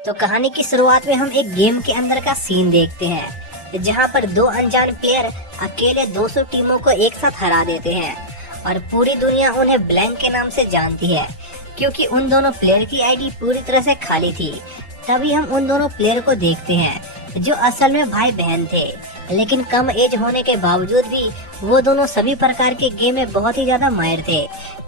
तो कहानी की शुरुआत में हम एक गेम के अंदर का सीन देखते हैं, जहां पर दो अनजान प्लेयर अकेले 200 टीमों को एक साथ हरा देते हैं और पूरी दुनिया उन्हें ब्लैंक के नाम से जानती है, क्योंकि उन दोनों प्लेयर की आईडी पूरी तरह से खाली थी। तभी हम उन दोनों प्लेयर को देखते हैं जो असल में भाई बहन थे, लेकिन कम एज होने के बावजूद भी वो दोनों सभी प्रकार के गेम में बहुत ही ज्यादा माहिर थे,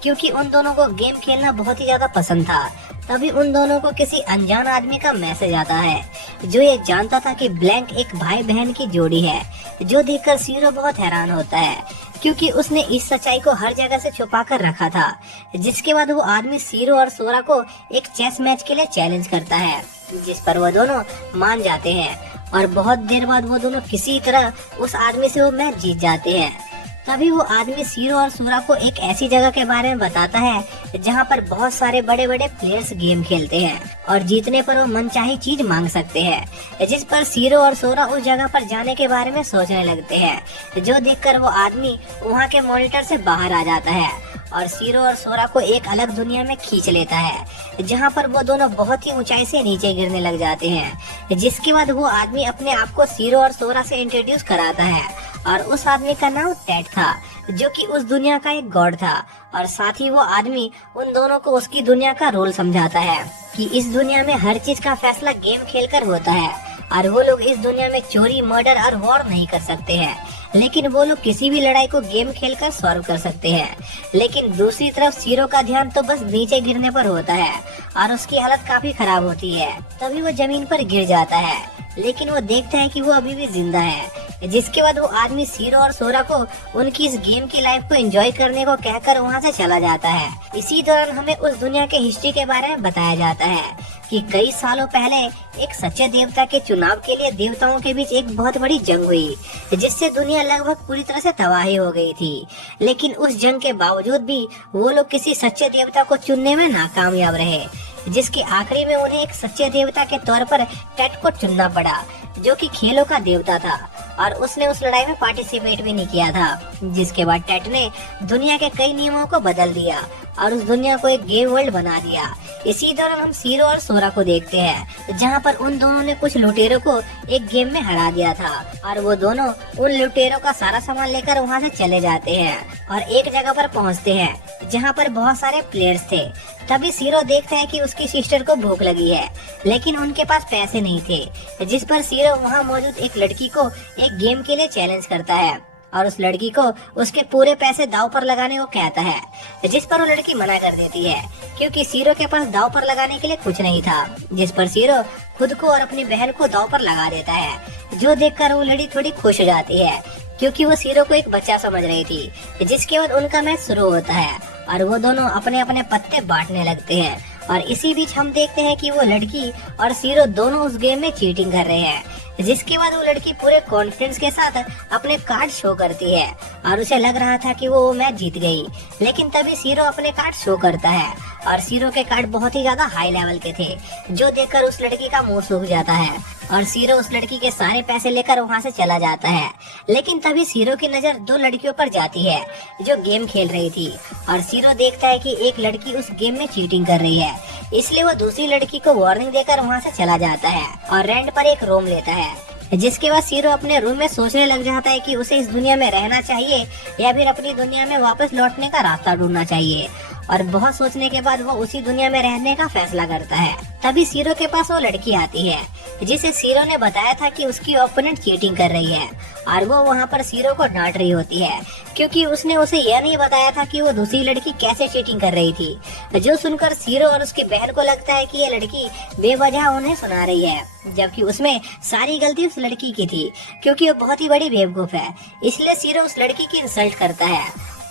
क्योंकि उन दोनों को गेम खेलना बहुत ही ज्यादा पसंद था। तभी उन दोनों को किसी अनजान आदमी का मैसेज आता है, जो ये जानता था कि ब्लैंक एक भाई बहन की जोड़ी है, जो देखकर सीरो बहुत हैरान होता है, क्योंकि उसने इस सच्चाई को हर जगह से छुपा कर रखा था। जिसके बाद वो आदमी सीरो और सोरा को एक चेस मैच के लिए चैलेंज करता है, जिस पर वो दोनों मान जाते हैं और बहुत देर बाद वो दोनों किसी तरह उस आदमी से वो मैच जीत जाते हैं। तभी वो आदमी सीरो और सूरा को एक ऐसी जगह के बारे में बताता है जहाँ पर बहुत सारे बड़े बड़े प्लेयर्स गेम खेलते हैं और जीतने पर वो मनचाही चीज मांग सकते हैं, जिस पर सीरो और सोरा उस जगह पर जाने के बारे में सोचने लगते हैं, जो देखकर वो आदमी वहाँ के मॉनिटर से बाहर आ जाता है और सीरो और सोरा को एक अलग दुनिया में खींच लेता है, जहाँ पर वो दोनों बहुत ही ऊंचाई से नीचे गिरने लग जाते हैं। जिसके बाद वो आदमी अपने आप को सीरो और सोरा से इंट्रोड्यूस कराता है और उस आदमी का नाम टेड था, जो कि उस दुनिया का एक गॉड था। और साथ ही वो आदमी उन दोनों को उसकी दुनिया का रोल समझाता है कि इस दुनिया में हर चीज का फैसला गेम खेलकर होता है और वो लोग इस दुनिया में चोरी, मर्डर और वॉर नहीं कर सकते हैं, लेकिन वो लोग किसी भी लड़ाई को गेम खेलकर सॉल्व कर सकते हैं। लेकिन दूसरी तरफ सीरो का ध्यान तो बस नीचे गिरने पर होता है और उसकी हालत काफी खराब होती है। तभी वो जमीन पर गिर जाता है, लेकिन वो देखता है कि वो अभी भी जिंदा है। जिसके बाद वो आदमी सीरो और सोरा को उनकी इस गेम की लाइफ को एंजॉय करने को कहकर वहाँ से चला जाता है। इसी दौरान हमें उस दुनिया के हिस्ट्री के बारे में बताया जाता है कि कई सालों पहले एक सच्चे देवता के चुनाव के लिए देवताओं के बीच एक बहुत बड़ी जंग हुई, जिससे दुनिया लगभग पूरी तरह से तबाही हो गई थी। लेकिन उस जंग के बावजूद भी वो लोग किसी सच्चे देवता को चुनने में नाकामयाब रहे, जिसके आखिरी में उन्हें एक सच्चे देवता के तौर पर टेड को चुनना पड़ा, जो कि खेलों का देवता था और उसने उस लड़ाई में पार्टिसिपेट भी नहीं किया था। जिसके बाद टेड ने दुनिया के कई नियमों को बदल दिया और उस दुनिया को एक गेम वर्ल्ड बना दिया। इसी दौरान हम सीरो और सोरा को देखते हैं, जहां पर उन दोनों ने कुछ लुटेरों को एक गेम में हरा दिया था और वो दोनों उन लुटेरों का सारा सामान लेकर वहां से चले जाते हैं और एक जगह पर पहुंचते हैं जहां पर बहुत सारे प्लेयर्स थे। तभी सीरो देखता है कि उसकी सिस्टर को भूख लगी है, लेकिन उनके पास पैसे नहीं थे। जिस पर सीरो वहां मौजूद एक लड़की को एक गेम के लिए चैलेंज करता है और उस लड़की को उसके पूरे पैसे दाव पर लगाने को कहता है, जिस पर वो लड़की मना कर देती है, क्योंकि सीरो के पास दाव पर लगाने के लिए कुछ नहीं था। जिस पर सीरो खुद को और अपनी बहन को दाव पर लगा देता है, जो देखकर वो लड़की थोड़ी खुश हो जाती है, क्योंकि वो सीरो को एक बच्चा समझ रही थी। जिसके बाद उनका मैच शुरू होता है और वो दोनों अपने अपने पत्ते बांटने लगते हैं और इसी बीच हम देखते हैं कि वो लड़की और सीरो दोनों उस गेम में चीटिंग कर रहे हैं। जिसके बाद वो लड़की पूरे कॉन्फिडेंस के साथ अपने कार्ड शो करती है और उसे लग रहा था कि वो मैच जीत गई, लेकिन तभी सीरो अपने कार्ड शो करता है और सीरो के कार्ड बहुत ही ज्यादा हाई लेवल के थे, जो देखकर उस लड़की का मुंह सूख जाता है और सीरो उस लड़की के सारे पैसे लेकर वहां से चला जाता है। लेकिन तभी सीरो की नजर दो लड़कियों पर जाती है जो गेम खेल रही थी और सीरो देखता है कि एक लड़की उस गेम में चीटिंग कर रही है, इसलिए वो दूसरी लड़की को वार्निंग देकर वहां से चला जाता है और रेंट पर एक रूम लेता है। जिसके बाद सीरो अपने रूम में सोचने लग जाता है कि उसे इस दुनिया में रहना चाहिए या फिर अपनी दुनिया में वापस लौटने का रास्ता ढूंढना चाहिए, और बहुत सोचने के बाद वो उसी दुनिया में रहने का फैसला करता है। तभी सीरो के पास वो लड़की आती है जिसे सीरो ने बताया था कि उसकी ओपोनेंट चीटिंग कर रही है और वो वहाँ पर सीरो को डांट रही होती है, क्योंकि उसने उसे यह नहीं बताया था कि वो दूसरी लड़की कैसे चीटिंग कर रही थी। जो सुनकर सीरो और उसकी बहन को लगता है कि ये लड़की बेवजह उन्हें सुना रही है, जबकि उसमें सारी गलती उस लड़की की थी, क्योंकि वो बहुत ही बड़ी बेवकूफ है। इसलिए सीरो उस लड़की की इंसल्ट करता है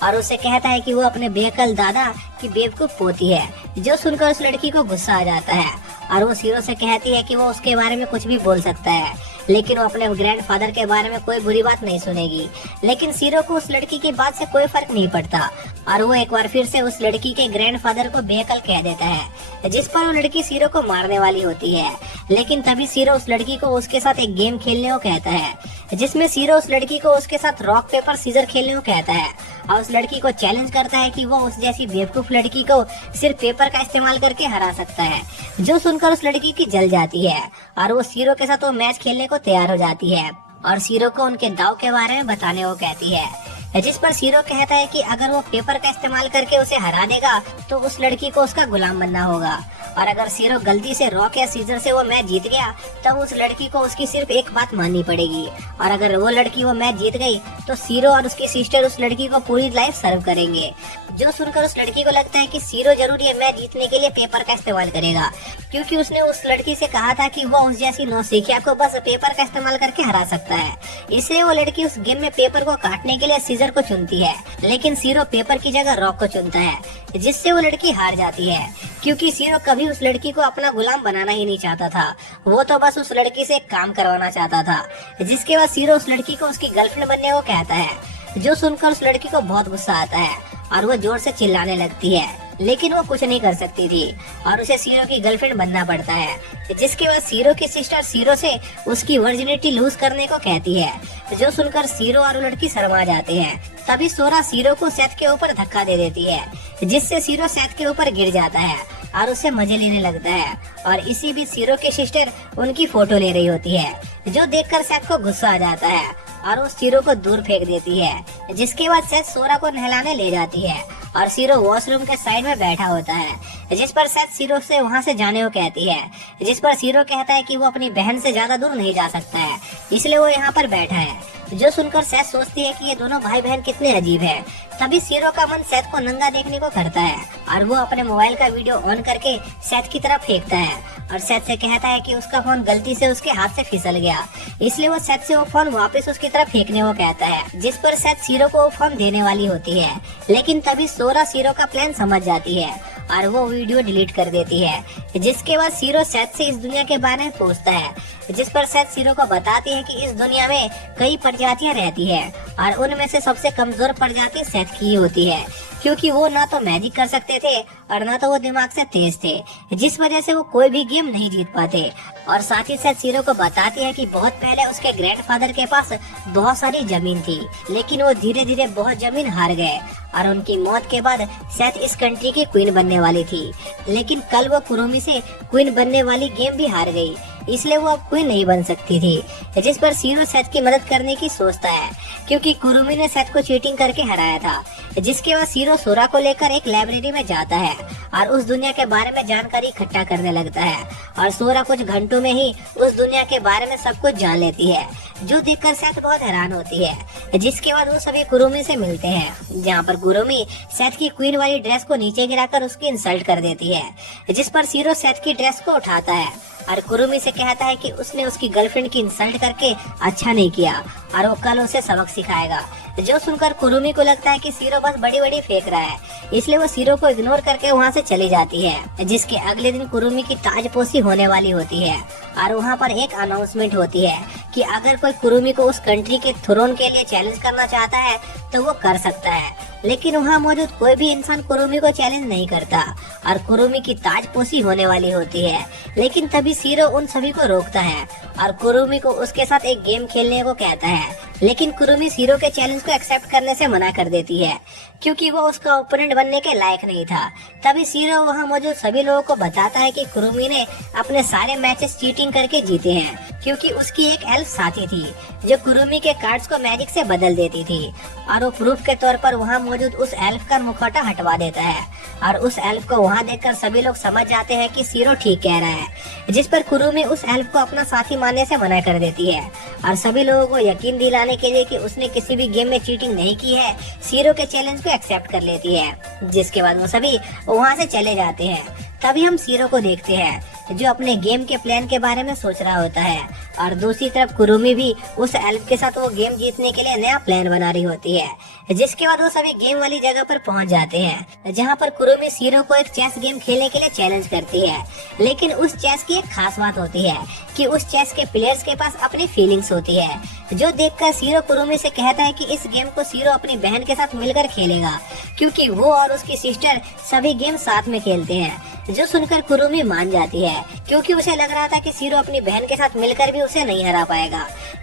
और उसे कहता है कि वो अपने बेअकल दादा की बेवकूफ पोती है। जो सुनकर उस लड़की को गुस्सा आ जाता है और वो सीरो से कहती है कि वो उसके बारे में कुछ भी बोल सकता है, लेकिन वो अपने ग्रैंडफादर के बारे में कोई बुरी बात नहीं सुनेगी। लेकिन सीरो को उस लड़की की बात से कोई फर्क नहीं पड़ता और वो एक बार फिर से उस लड़की के ग्रैंडफादर को बेअकल कह देता है, जिस पर वो लड़की सीरो को मारने वाली होती है। लेकिन तभी सीरो उस लड़की को उसके साथ एक गेम खेलने को कहता है, जिसमें सीरो उस लड़की को उसके साथ रॉक पेपर सीजर खेलने को कहता है और उस लड़की को चैलेंज करता है कि वो उस जैसी बेवकूफ लड़की को सिर्फ पेपर का इस्तेमाल करके हरा सकता है। जो सुनकर उस लड़की की जल जाती है और वो सीरो के साथ वो मैच खेलने को तैयार हो जाती है और सीरो को उनके दाव के बारे में बताने को कहती है, जिस पर सीरो कहता है कि अगर वो पेपर का इस्तेमाल करके उसे हरा देगा तो उस लड़की को उसका गुलाम बनना होगा, और अगर सीरो गलती से रॉक या सीजर से वो मैच जीत गया तब उस लड़की को उसकी सिर्फ एक बात माननी पड़ेगी, और अगर वो लड़की वो मैच जीत गई तो सीरो और उसकी सिस्टर उस लड़की को पूरी लाइफ सर्व करेंगे। जो सुनकर उस लड़की को लगता है कि सीरो जरूर ये मैच जीतने के लिए पेपर का इस्तेमाल करेगा, क्योंकि उसने उस लड़की से कहा था कि वो उस जैसी नौसिखिया को बस पेपर का इस्तेमाल करके हरा सकता है। इसलिए वो लड़की उस गेम में पेपर को काटने के लिए सीजर को चुनती है, लेकिन सीरो पेपर की जगह रॉक को चुनता है, जिससे वो लड़की हार जाती है, क्योंकि सीरो कभी उस लड़की को अपना गुलाम बनाना ही नहीं चाहता था। वो तो बस उस लड़की से एक काम करवाना चाहता था। जिसके बाद सीरो उस लड़की को उसकी गर्लफ्रेंड बनने को कहता है, जो सुनकर उस लड़की को बहुत गुस्सा आता है और वो जोर से चिल्लाने लगती है, लेकिन वो कुछ नहीं कर सकती थी और उसे सीरो की गर्लफ्रेंड बनना पड़ता है। जिसके बाद सीरो की सिस्टर सीरो से उसकी वर्जिनिटी लूज करने को कहती है, जो सुनकर सीरो और वो लड़की शर्मा जाते हैं। तभी सोरा सीरो को सेथ के ऊपर धक्का दे देती है, जिससे सीरो सेथ के ऊपर गिर जाता है और उससे मजे लेने लगता है, और इसी बीच सीरो की सिस्टर उनकी फोटो ले रही होती है, जो देखकर सेथ को गुस्सा आ जाता है और वो सीरो को दूर फेंक देती है। जिसके बाद सेथ सोरा को नहलाने ले जाती है और सीरो वॉशरूम के साइड में बैठा होता है, जिस पर सेथ सीरो से वहां से जाने को कहती है, जिस पर सीरो कहता है कि वो अपनी बहन से ज्यादा दूर नहीं जा सकता है, इसलिए वो यहाँ पर बैठा है। जो सुनकर सेथ सोचती है कि ये दोनों भाई बहन कितने अजीब हैं। तभी सीरो का मन सेथ को नंगा देखने को करता है और वो अपने मोबाइल का वीडियो ऑन करके सेथ की तरफ फेंकता है और सेथ से कहता है कि उसका फोन गलती से उसके हाथ से फिसल गया, इसलिए वो सेथ से वो फोन वापस उसकी तरफ फेंकने को कहता है। जिस पर सेथ सीरो को वो फोन देने वाली होती है, लेकिन तभी सोरा सीरो का प्लान समझ जाती है और वो वीडियो डिलीट कर देती है। जिसके बाद सीरो सेथ से इस दुनिया के बारे में पूछता है, जिस पर सेथ सीरो को बताती है कि इस दुनिया में कई प्रजातियां रहती है और उनमें से सबसे कमजोर प्रजाति सेथ की होती है, क्योंकि वो ना तो मैजिक कर सकते थे और ना तो वो दिमाग से तेज थे, जिस वजह से वो कोई भी गेम नहीं जीत पाते। और साथ ही सेथ सीरो को बताती है कि बहुत पहले उसके ग्रैंडफादर के पास बहुत सारी जमीन थी, लेकिन वो धीरे धीरे बहुत जमीन हार गए और उनकी मौत के बाद सेथ इस कंट्री की क्वीन बनने वाली थी, लेकिन कल वो कुरुमी से क्वीन बनने वाली गेम भी हार गई, इसलिए वो अब क्वीन नहीं बन सकती थी। जिस पर सीरो सेथ की मदद करने की सोचता है, क्योंकि कुरुमी ने सेथ को चीटिंग करके हराया था। जिसके बाद सीरो सोरा को लेकर एक लाइब्रेरी में जाता है और उस दुनिया के बारे में जानकारी इकट्ठा करने लगता है और सोरा कुछ घंटों में ही उस दुनिया के बारे में सब कुछ जान लेती है, जो देखकर सेथ बहुत हैरान होती है। जिसके बाद वो सभी कुरुमी से मिलते हैं, जहाँ पर कुरुमी सेथ की क्वीन वाली ड्रेस को नीचे गिराकर उसकी इंसल्ट कर देती है, जिस पर सीरो सेथ की ड्रेस को उठाता है और कुरुमी से कहता है कि उसने उसकी गर्लफ्रेंड की इंसल्ट करके अच्छा नहीं किया और वो कल उसे सबक सिखाएगा। जो सुनकर कुरुमी को लगता है कि सीरो बस बड़ी बड़ी फेंक रहा है, इसलिए वो सीरो को इग्नोर करके वहाँ से चली जाती है। जिसके अगले दिन कुरुमी की ताजपोशी होने वाली होती है और वहाँ पर एक अनाउंसमेंट होती है कि अगर कोई कुरुमी को उस कंट्री के थ्रोन के लिए चैलेंज करना चाहता है तो वो कर सकता है, लेकिन वहाँ मौजूद कोई भी इंसान कुरुमी को चैलेंज नहीं करता और कुरुमी की ताजपोशी होने वाली होती है। लेकिन तभी सीरो उन सभी को रोकता है और कुरुमी को उसके साथ एक गेम खेलने को कहता है, लेकिन कुरुमी सीरो के चैलेंज को एक्सेप्ट करने से मना कर देती है, क्योंकि वो उसका ओपोनेंट बनने के लायक नहीं था। तभी सीरो वहाँ मौजूद सभी लोगों को बताता है कि कुरुमी ने अपने सारे मैचेस चीटिंग करके जीते हैं, क्योंकि उसकी एक एल्फ साथी थी जो कुरुमी के कार्ड्स को मैजिक से बदल देती थी, और वो प्रूफ के तौर पर वहाँ मौजूद उस एल्फ का मुखौटा हटवा देता है और उस एल्फ को वहाँ देखकर सभी लोग समझ जाते हैं कि सीरो ठीक कह रहा है। जिस पर कुरुमी उस एल्फ को अपना साथी मानने से मना कर देती है और सभी लोगों को यकीन दिलाने के लिए कि उसने किसी भी गेम में चीटिंग नहीं की है, सीरो के चैलेंज को एक्सेप्ट कर लेती है। जिसके बाद वो सभी वहाँ से चले जाते हैं। तभी हम सीरो को देखते हैं जो अपने गेम के प्लान के बारे में सोच रहा होता है और दूसरी तरफ कुरुमी भी उस एल्फ के साथ वो गेम जीतने के लिए नया प्लान बना रही होती है। जिसके बाद वो सभी गेम वाली जगह पर पहुंच जाते हैं, जहां पर कुरुमी सीरो को एक चेस गेम खेलने के लिए चैलेंज करती है। लेकिन उस चेस की एक खास बात होती है कि उस चेस के प्लेयर्स के पास अपनी फीलिंग्स होती है, जो देखकर सीरो कुरुमी से कहता है कि इस गेम को सीरो अपनी बहन के साथ मिलकर खेलेगा, क्योंकि वो और उसकी सिस्टर सभी गेम साथ में खेलते हैं। जो सुनकर कुरुमी मान जाती है, क्योंकि उसे लग रहा था कि सीरो अपनी बहन के साथ मिलकर भी उसे नहीं हरा पाएगा,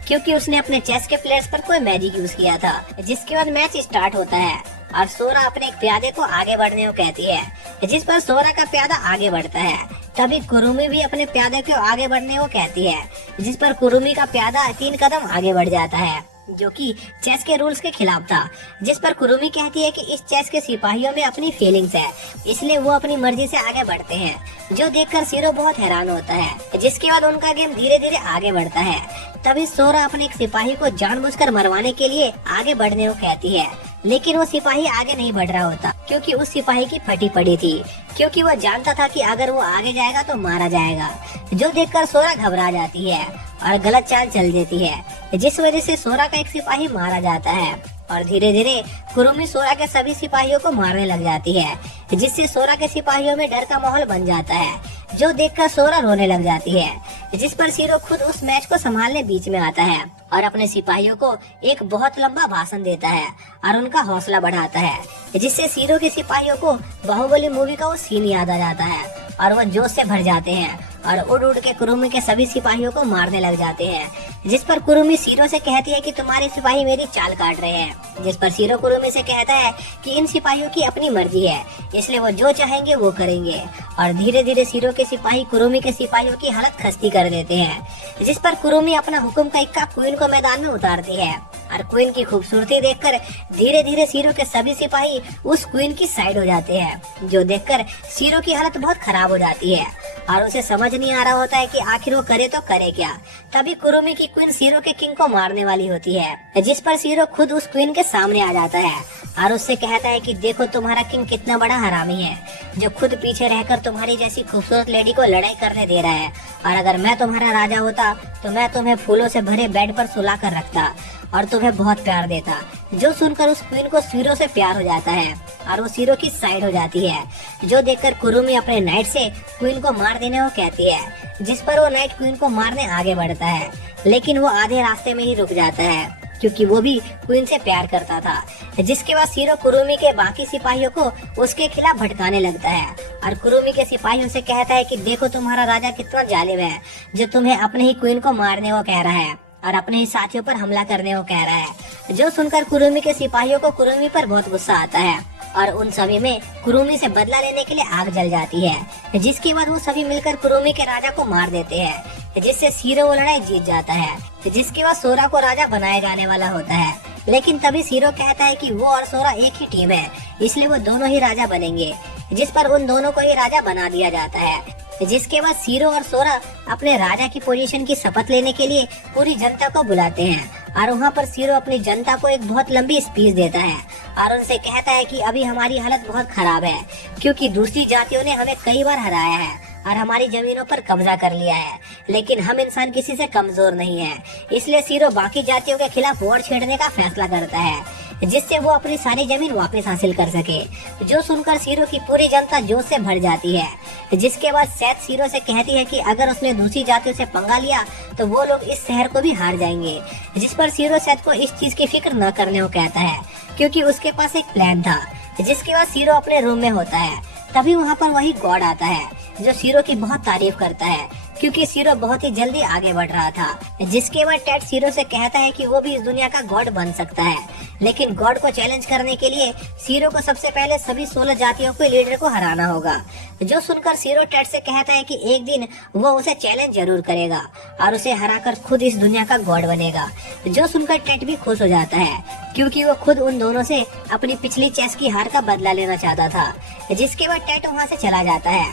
क्योंकि उसने अपने चेस के प्लेयर्स पर कोई मैजिक यूज किया था। जिसके बाद मैच स्टार्ट होता है और सोरा अपने एक प्यादे को आगे बढ़ने को कहती है, जिस पर सोरा का प्यादा आगे बढ़ता है। तभी कुरुमी भी अपने प्यादे को आगे बढ़ने को कहती है, जिस पर कुरुमी का प्यादा 3 कदम आगे बढ़ जाता है, जो कि चेस के रूल्स के खिलाफ था। जिस पर कुरुमी कहती है कि इस चेस के सिपाहियों में अपनी फीलिंग्स है, इसलिए वो अपनी मर्जी से आगे बढ़ते हैं, जो देखकर सीरो बहुत हैरान होता है। जिसके बाद उनका गेम धीरे धीरे आगे बढ़ता है। तभी सोरा अपने एक सिपाही को जानबूझकर मरवाने के लिए आगे बढ़ने को कहती है, लेकिन वो सिपाही आगे नहीं बढ़ रहा होता, क्योंकि उस सिपाही की फटी पड़ी थी, क्योंकि वो जानता था कि अगर वो आगे जाएगा तो मारा जाएगा। जो देखकर सोरा घबरा जाती है और गलत चाल चल देती है, जिस वजह से सोरा का एक सिपाही मारा जाता है। और धीरे धीरे कुरुमी सोरा के सभी सिपाहियों को मारने लग जाती है, जिससे सोरा के सिपाहियों में डर का माहौल बन जाता है, जो देखकर सोरा रोने लग जाती है। जिस पर सीरो खुद उस मैच को संभालने बीच में आता है और अपने सिपाहियों को एक बहुत लंबा भाषण देता है और उनका हौसला बढ़ाता है, जिससे सीरो के सिपाहियों को बाहुबली मूवी का वो सीन याद आ जाता है और वो जोश से भर जाते हैं और उड़ उड़ के कुरुमी के सभी सिपाहियों को मारने लग जाते हैं। जिस पर कुरुमी सीरो से कहती है कि तुम्हारे सिपाही मेरी चाल काट रहे हैं। जिस पर सीरो कुरुमी से कहता है कि इन सिपाहियों की अपनी मर्जी है, इसलिए वो जो चाहेंगे वो करेंगे। और धीरे धीरे सीरो के सिपाही कुरुमी के सिपाहियों की हालत खस्ती कर देते हैं। जिस पर कुरुमी अपना हुक्म का इक्का क्वीन को मैदान में उतारती है और क्वीन की खूबसूरती देखकर धीरे धीरे सीरो के सभी सिपाही उस क्वीन की साइड हो जाते हैं, जो देखकर सीरो की हालत बहुत खराब हो जाती है और उसे समझ नहीं आ रहा होता है कि आखिर वो करे तो करे क्या। तभी कुरुमी की क्वीन सीरो के किंग को मारने वाली होती है, जिस पर सीरो खुद उस क्वीन के सामने आ जाता है और उससे कहता है कि देखो तुम्हारा किंग कितना बड़ा हरामी है, जो खुद पीछे रहकर तुम्हारी जैसी खूबसूरत लेडी को लड़ाई करने दे रहा है। और अगर मैं तुम्हारा राजा होता तो मैं तुम्हें फूलों से भरे बेड पर सुला कर रखता और तुम्हें बहुत प्यार देता। जो सुनकर उस क्वीन को सीरो से प्यार हो जाता है और वो सीरो की साइड हो जाती है, जो देखकर कुरुमी अपने नाइट से क्वीन को मार देने को कहती है। जिस पर वो नाइट क्वीन को मारने आगे बढ़ता है, लेकिन वो आधे रास्ते में ही रुक जाता है, क्योंकि वो भी क्वीन से प्यार करता था। जिसके बाद सीरो कुरुमी के बाकी सिपाहियों को उसके खिलाफ भटकाने लगता है और कुरुमी के सिपाहियों से कहता है कि देखो तुम्हारा राजा कितना जालिम है, जो तुम्हें अपने ही क्वीन को मारने को कह रहा है और अपने ही साथियों पर हमला करने को कह रहा है। जो सुनकर कुरुमी के सिपाहियों को कुरुमी पर बहुत गुस्सा आता है और उन सभी में कुरुमी से बदला लेने के लिए आग जल जाती है। जिसके बाद वो सभी मिलकर कुरुमी के राजा को मार देते हैं, जिससे सीरो वो लड़ाई जीत जाता है। जिसके बाद सोरा को राजा बनाया जाने वाला होता है, लेकिन तभी सीरो कहता है कि वो और सोरा एक ही टीम है, इसलिए वो दोनों ही राजा बनेंगे। जिस पर उन दोनों को ही राजा बना दिया जाता है। जिसके बाद सीरो और सोरा अपने राजा की पोजीशन की शपथ लेने के लिए पूरी जनता को बुलाते हैं और वहाँ पर सीरो अपनी जनता को एक बहुत लंबी स्पीच देता है और उनसे कहता है कि अभी हमारी हालत बहुत खराब है, क्योंकि दूसरी जातियों ने हमें कई बार हराया है और हमारी जमीनों पर कब्जा कर लिया है, लेकिन हम इंसान किसी से कमजोर नहीं है। इसलिए सीरो बाकी जातियों के खिलाफ वॉर छेड़ने का फैसला करता है, जिससे वो अपनी सारी जमीन वापस हासिल कर सके। जो सुनकर सीरो की पूरी जनता जोश से भर जाती है। जिसके बाद सैथ सीरो से कहती है कि अगर उसने दूसरी जातियों से पंगा लिया तो वो लोग इस शहर को भी हार जाएंगे। जिस पर सीरो सैथ को इस चीज की फिक्र न करने को कहता है, क्योंकि उसके पास एक प्लान था। जिसके बाद सीरो अपने रूम में होता है, तभी वहाँ पर वही गॉड आता है, जो सीरो की बहुत तारीफ करता है, क्योंकि सीरो बहुत ही जल्दी आगे बढ़ रहा था। जिसके बाद टेड सीरो से कहता है कि वो भी इस दुनिया का गॉड बन सकता है, लेकिन गॉड को चैलेंज करने के लिए सीरो को सबसे पहले सभी 16 जातियों के लीडर को हराना होगा। जो सुनकर सीरो टेड से कहता है कि एक दिन वो उसे चैलेंज जरूर करेगा और उसे हराकर खुद इस दुनिया का गॉड बनेगा। जो सुनकर टेड भी खुश हो जाता है, क्योंकि वो खुद उन दोनों से अपनी पिछली चेस की हार का बदला लेना चाहता था। जिसके बाद टेड वहाँ से चला जाता है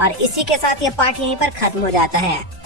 और इसी के साथ ये पार्ट यहीं पर खत्म हो जाता है।